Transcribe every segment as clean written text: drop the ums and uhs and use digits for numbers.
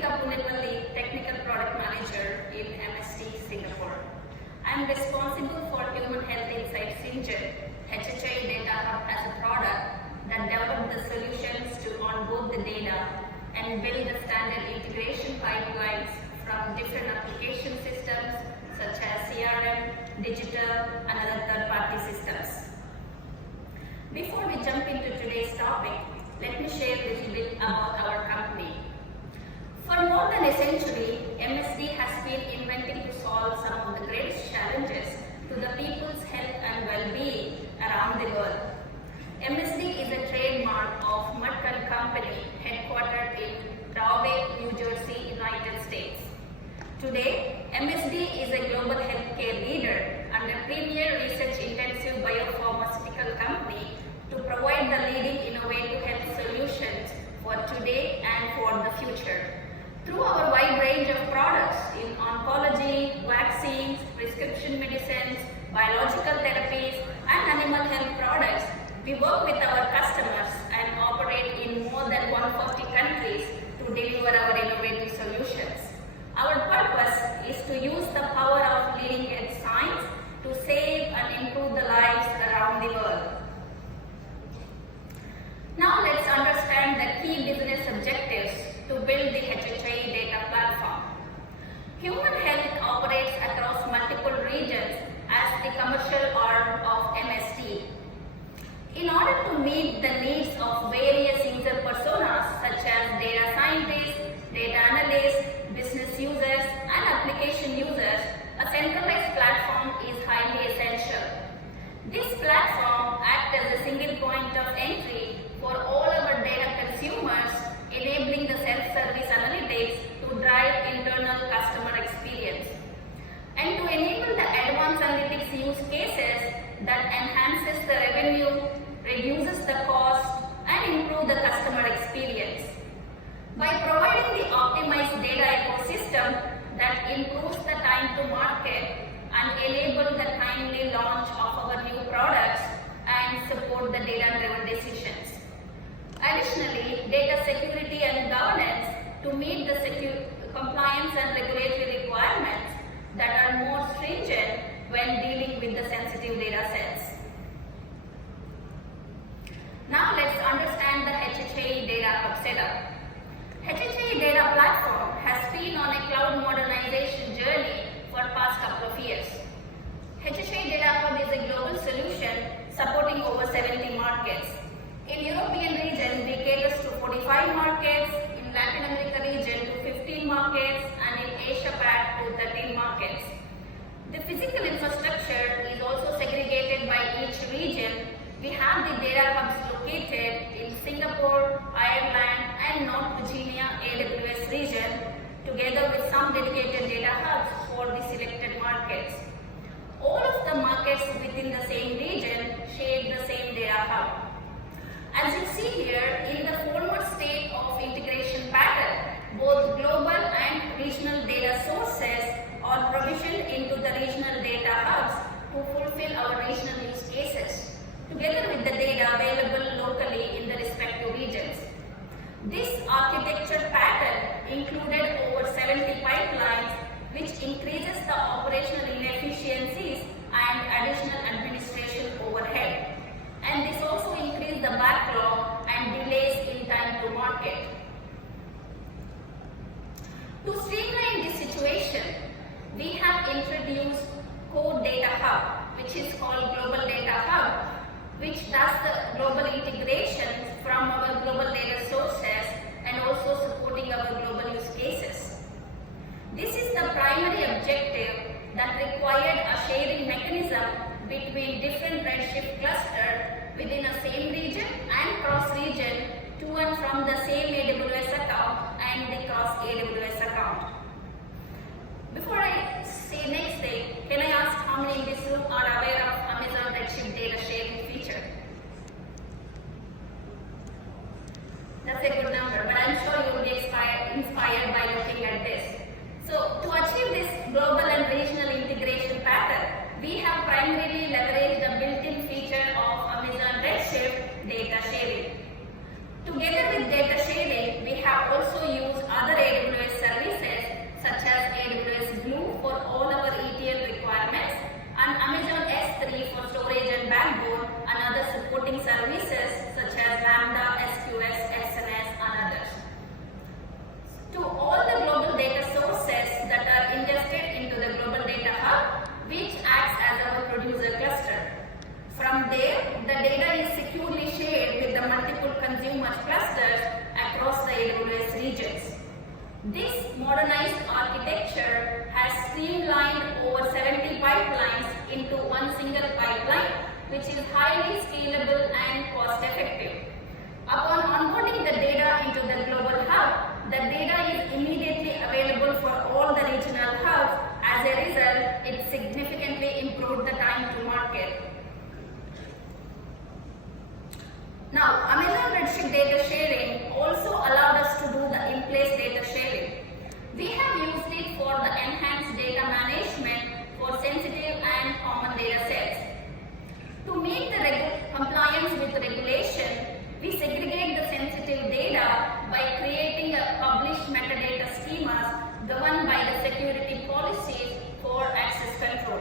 Deepika Punepalli, Technical Product Manager in MST Singapore. I am responsible for Human Health Insights Engine, HHI Data Hub as a product that developed the solutions to onboard the data and build the standard integration pipelines from different application systems such as CRM, digital, and other third-party systems. Before we jump into today's topic, let me share a little bit about our company. For more than a century, MSD has been inventing to solve some of the greatest challenges to the people's health and well-being around the world. MSD is a trademark of Merck & Company, headquartered in Rahway, New Jersey, United States. Today, MSD is a global healthcare leader and a premier research-intensive biopharmaceutical company to provide the leading innovative health solutions for today and for the future. Through our wide range of products in oncology, vaccines, prescription medicines, biological therapies, and animal health products, we work with our customers and operate in more than 140 countries to deliver our innovative solutions. Our purpose is to use the power of leading-edge science to save and improve the lives around the world. Now let's understand the key business objectives to build the HHI data platform. Human health operates across multiple regions as the commercial arm of MSD. In order to meet the needs of various user personas such as data scientists, data analysts, business users, and application users, a centralized platform is highly essential. This platform acts as a single point of entry for all our data consumers, enabling the self-service analytics to drive internal customer experience. And to enable the advanced analytics use cases that enhances the revenue, reduces the cost, and improve the customer experience. By providing the optimized data ecosystem that improves the time to market and enable the timely launch of our new products and support the data-driven decisions. Additionally, data security and governance to meet the compliance and regulatory requirements that are more stringent when dealing with the sensitive data sets. Now let's understand the HHI Data Hub setup. HHI Data Platform has been on a cloud modernization journey for past couple of years. HHI Data Hub is a global solution supporting over 70 markets. In European region, we cater to 45 markets, in Latin America region to 15 markets, and in Asia Pac to 13 markets. The physical infrastructure is also segregated by each region. We have the data hubs located in Singapore, Ireland, and North Virginia AWS region, together with some dedicated data hubs for the selected markets. All of the markets within the same region share the same data hub. As you see here, in the former state of integration pattern, both global and regional data sources are provisioned into the regional data hubs to fulfill our regional use cases, together with the data available locally in the respective regions. This architecture pattern included over 70 pipelines, which increases the operational inefficiencies and additional administration overhead. And this also increases the backlog and delays in time to market. To streamline this situation, we have introduced Core Data Hub, which is called Global Data Hub, which does the global integration from our global data sources and also supporting our global use cases. This is the primary objective that required a sharing mechanism between different Redshift clusters within a same region and cross-region to and from the same AWS account and the cross-AWS account. Before I say next thing, can I ask how many in this room are aware of Amazon Redshift data sharing feature? That's a good number, but I'm sure you will be inspired by looking at this. So, to achieve this global and regional integration pattern, we have primarily leveraged the built-in feature of Amazon Redshift data sharing. Together with data sharing, we have also used other AWS From there, the data is securely shared with the multiple consumer clusters across the AWS regions. This modernized architecture has streamlined over 70 pipelines into one single pipeline, which is highly scalable and cost effective. Upon onboarding the data into the global hub, the data is immediately available for all the regional hubs. As a result, it significantly improved the time to market. Now, Amazon Redshift data sharing also allowed us to do the in-place data sharing. We have used it for the enhanced data management for sensitive and common data sets. To meet the compliance with regulation, we segregate the sensitive data by creating a published metadata schemas governed by the security policies for access control.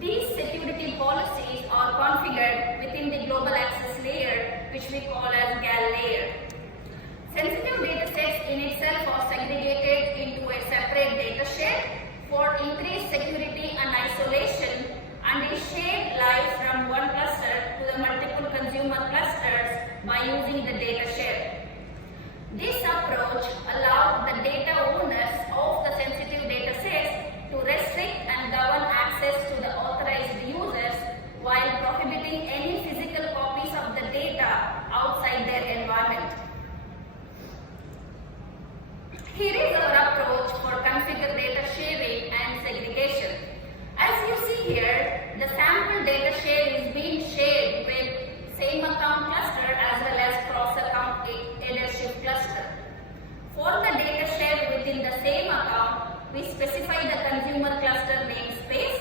These security policies are configured within the global access layer, which we call as GAL layer. Sensitive data sets in itself are segregated into a separate data share for increased security and isolation, and is shared live from one cluster to the multiple consumer clusters by using the data share. This approach allowed the data owners of the sensitive data sets to restrict and govern access to the authorized users while prohibiting any physical copies of the data outside their environment. Here is our approach for configured data sharing and segregation. As you see here, the sample data share is being shared with same account cluster as well as cross-account Redshift cluster. For the data share within the same account, we specify the consumer cluster namespace,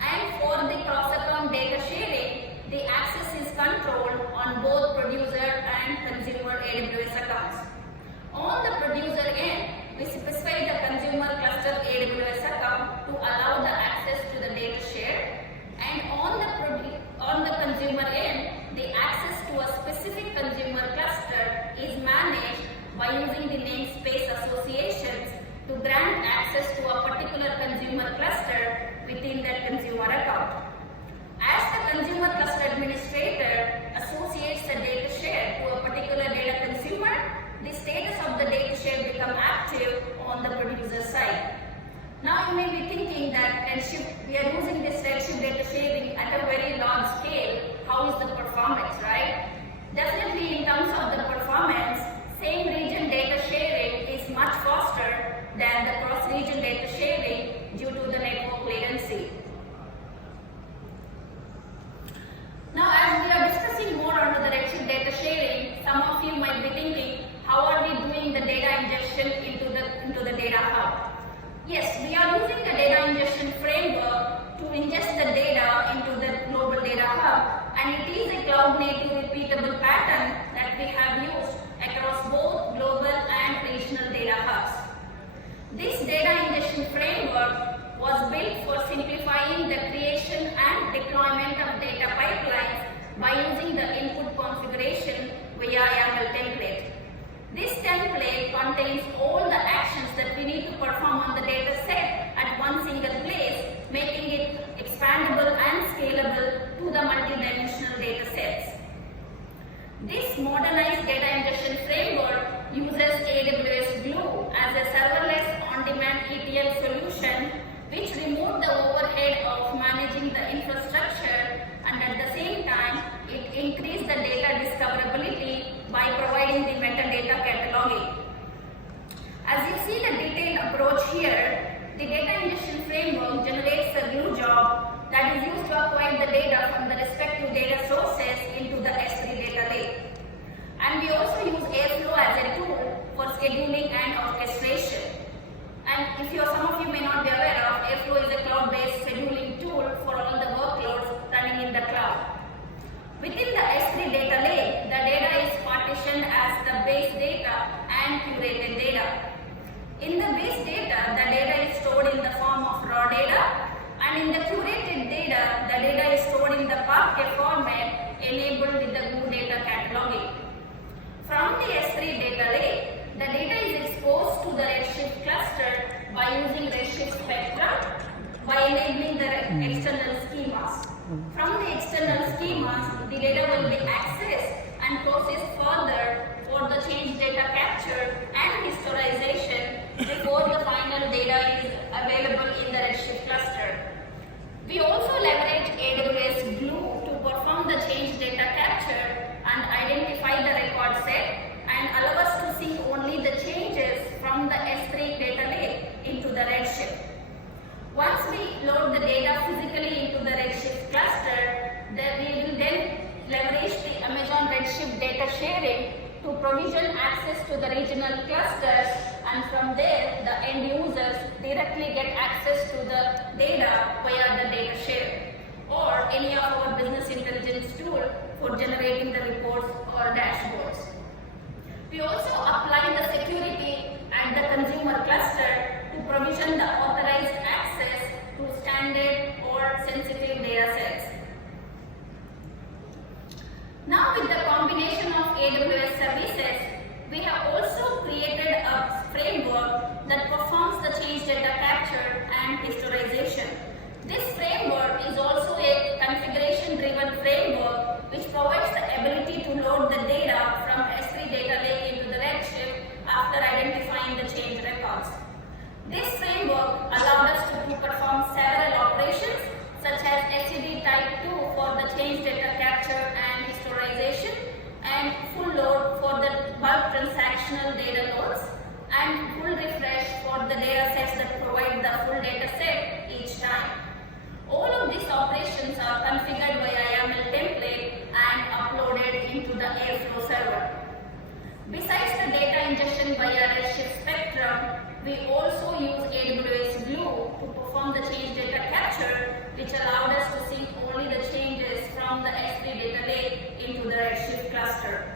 and for the cross-account data sharing, the access is controlled on both producer and consumer AWS accounts. On the producer end, we specify the consumer cluster AWS account to allow the access to the data share, and on the consumer end, the access to a specific consumer cluster is managed by using the namespace associations to grant access to a particular consumer cluster within that consumer account. As the consumer cluster administrator associates the data share to a particular data consumer, the status of the data share becomes active on the producer side. Now you may be thinking that Redshift, we are using this Redshift data sharing at a very large scale. How is the performance, right? Definitely in terms of the performance, same region data sharing is much faster than the cross-region data sharing due to the network latency. Now, as we are discussing more on the Redshift data sharing, some of you might be thinking, how are we doing the data ingestion into the data hub? Yes, we are using the data ingestion framework to ingest the data into the global data hub, and it is a cloud-native repeatable pattern that we have used across both global and regional data hubs. This data ingestion framework was built for simplifying the creation and deployment of data pipelines by using the input configuration via YAML template. This template contains all the actions that we need to perform on the data set at one single place, making it expandable and scalable to the multidimensional data sets. This modernized data ingestion framework uses AWS Glue as a serverless on-demand ETL solution, which removes the overhead of managing the infrastructure, and at the same time, it increases the data discoverability by providing the metadata cataloging. As you see the detailed approach here, the data ingestion framework generates a Glue job that is used to acquire the data from the respective data sources into the S3 data lake. And we also use Airflow as a tool for scheduling and orchestration. And some of you may not be aware of, Airflow is a cloud-based scheduling tool for all the workloads running in the cloud. Within the S3 data lake, the data is partitioned as the base data and curated data. In the base data, the data is stored in the form of raw data, and in the curated data, the data is stored in the Parquet format enabled with the Glue data cataloging. From the S3 data lake, the data is exposed to the Redshift cluster by using Redshift Spectrum by enabling the external schemas. From the external schemas, data will be accessed and processed further for the change data capture and historization before the final data is available in the Redshift cluster. We also leverage AWS Glue to perform the change data capture and identify the record set and allow us to see only the changes from the S3 data lake into the Redshift. Once we load the data physically into the Redshift cluster, we will then leverage the Amazon Redshift data sharing to provision access to the regional clusters, and from there the end users directly get access to the data via the data share or any of our business intelligence tool for generating the reports or dashboards. We also apply the security at the consumer cluster to provision the authorized access to standard or sensitive data sets. Now, with the combination of AWS services, we have also created a framework that performs the change data capture and historization. This framework is also a configuration-driven framework which provides the ability to load the data from S3 data lake into the Redshift after identifying the change records. This framework allowed us to perform several operations such as SCD type 2 for the change data capture and historization, and full load for the bulk transactional data loads, and full refresh for the data sets that provide the full data set each time. All of these operations are configured via YAML template and uploaded into the Airflow server. Besides the data ingestion via Redshift Spectrum, we also use AWS Glue to perform the change data capture, which allowed us to see only the changes from the S3 data lake into the Redshift cluster.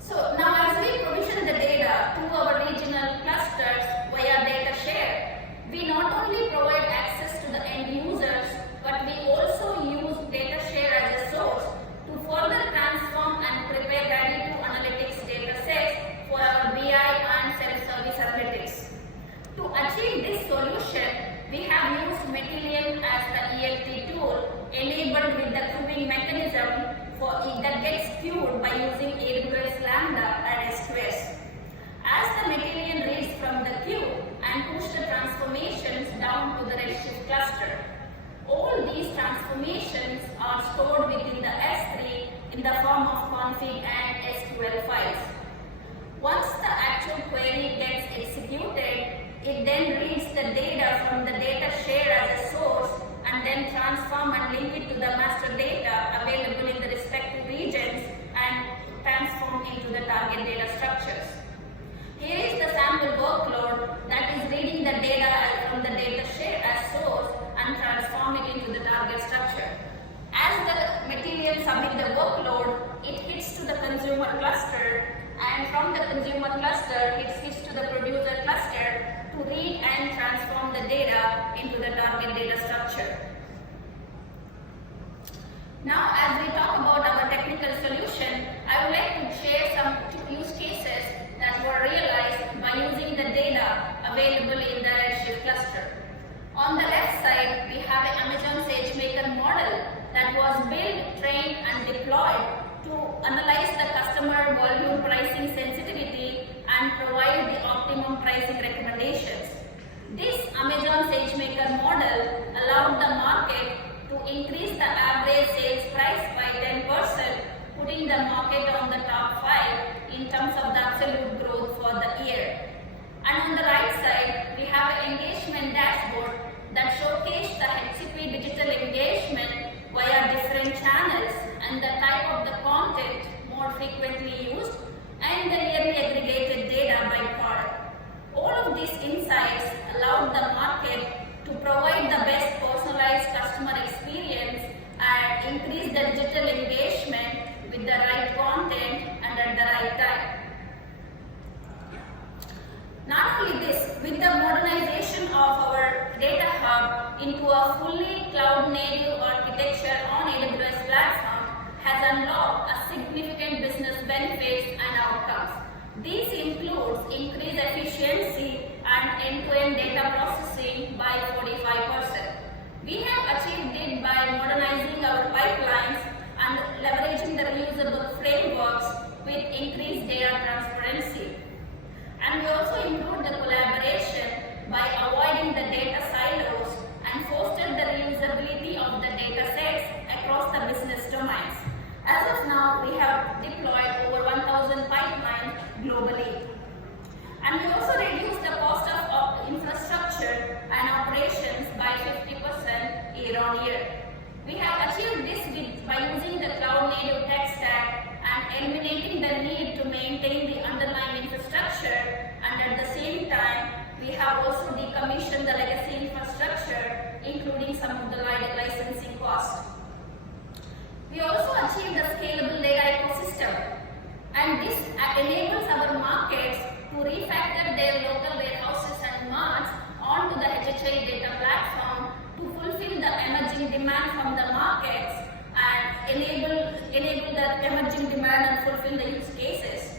So now as we provision the data to our regional clusters via data share, we not only provide access to the end users, but we also use data share as a source to further transform and prepare ready-to-analytics data sets for our BI and self-service analytics. To achieve this solution, we have used Matillion as the ELT tool enabled with the queuing mechanism that gets queued by using AWS Lambda and SQS. As the Matillion reads from the queue and push the transformations down to the Redshift cluster, all these transformations are stored within the S3 in the form of config and SQL files. Once the actual query gets executed, it then reads the data from the data share as a source and then transform and link it to the master data available in the respective regions and transform into the target data structures. Here is the sample workload that is reading the data from the data share as source and transform it into the target structure. As the Matillion submit the workload, it hits to the consumer cluster, and from the consumer cluster, it hits to the producer cluster to read and transform the data into the target data structure. Now, as we talk about our technical solution, I would like to share some use cases that were realized by using the data available in the Redshift cluster. On the left side, we have an Amazon SageMaker model that was built, trained, and deployed to analyze the customer volume pricing sensitivity and provide the optimum pricing recommendations. This Amazon SageMaker model allowed the market to increase the average sales price by 10%, putting the market on the top 5 in terms of the absolute growth for the year. And on the right side, we have an engagement dashboard that showcased the HCP digital engagement via different channels and the type of the content more frequently used and the nearly aggregated data by product. All of these insights allowed the market to provide the best personalized customer experience and increase the digital engagement with the right content and at the right time. Not only this, with the modernization of our data hub into a fully cloud-native architecture on AWS platform has unlocked a significant business benefits and outcomes. These includes increased efficiency and end-to-end data processing by 45%. We have achieved it by modernizing our pipeline domains. As of now, we have deployed over 1,000 pipelines globally. And we also reduced the cost of infrastructure and operations by 50% year on year. We have achieved this by using the cloud-native tech stack and eliminating the need to maintain the underlying infrastructure, and at the same time, we have also decommissioned the legacy infrastructure, including some of the licensing costs. We also achieved a scalable data ecosystem, and this enables our markets to refactor their local warehouses and marts onto the HHI data platform to fulfill the emerging demand from the markets and enable the emerging demand and fulfill the use cases.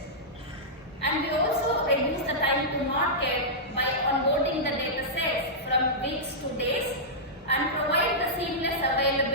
And we also reduce the time to market by onboarding the data sets from weeks to days and provide the seamless availability